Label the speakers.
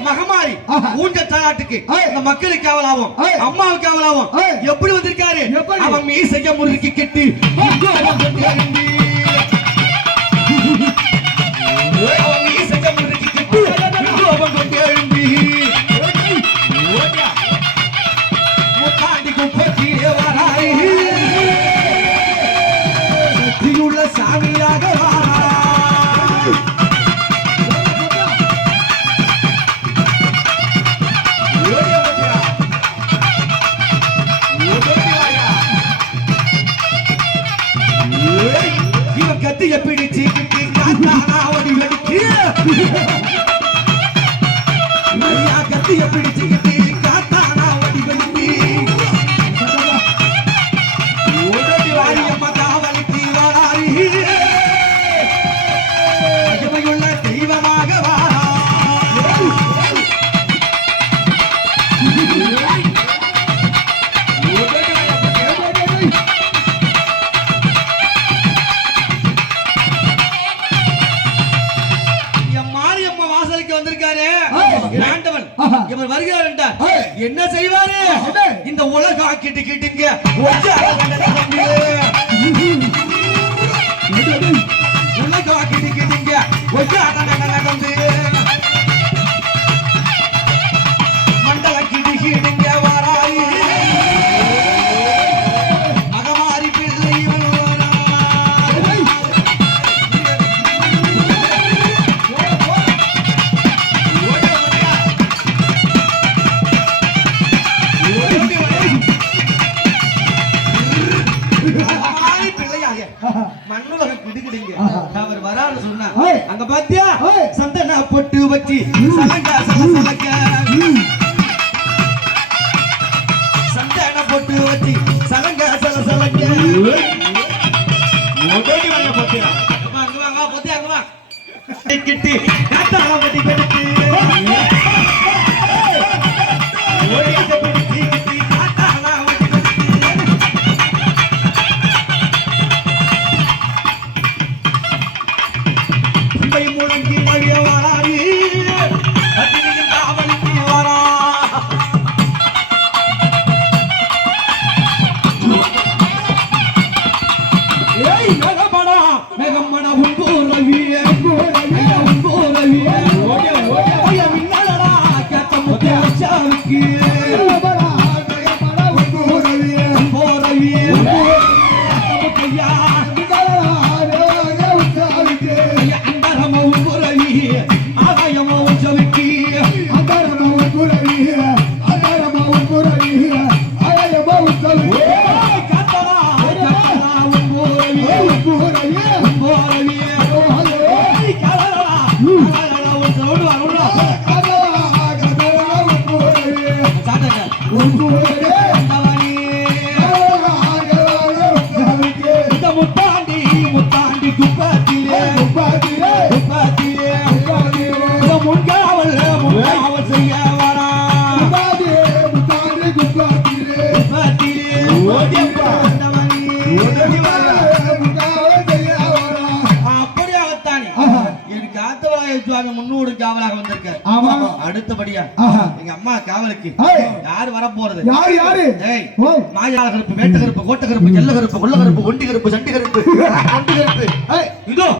Speaker 1: மகமாரி. ஊஞ்ச தாலாட்டுக்கு. இந்த மக்களுக்கு அவலாவும். அம்மாவுக்கு அவலாவும். எப்படி வந்திருக்காரு? அவன் மீசைய முறுக்கி கட்டி கத்திய பிடிச்சு கிட்டி ஓடி வெடிக்கு. கத்திய பிடிச்சு ஆண்டவன். இவர் வருகிறார் என்றார். என்ன செய்வாரு? இந்த உலகம் ஆக்கிட்டு கிட்டுங்க. உலகம் ஆக்கிட்டு கிட்டுங்க. பிள்ளையாக அவர் வரான்னு சொன்னா. அங்க பாத்தியா. சந்தன பொட்டு வச்சு. சலங்க சல சலங்க. சந்தன பொட்டு வச்சு. சலங்க சல சலங்க. வாங்க பாத்தியா அங்க வா, வா, பாத்தியா, அங்க வா. கிட்டி வட்டி முத்தாண்டி முத்தாண்டி குப்பத்திலே. காத்தவராய சுவாமி முன்னோடு காவலாக வந்திருக்காரு
Speaker 2: ஆமா.
Speaker 1: அடுத்தபடியா. எங்க அம்மா காவலுக்கு. யார் வர போறது
Speaker 2: யார் யாரு.
Speaker 1: மாயாள கருப்பு வேட்ட கருப்பு கோட்ட கருப்பு செல்ல கருப்பு கொல்ல கருப்பு ஒண்டி கருப்பு சண்டி கருப்பு இதோ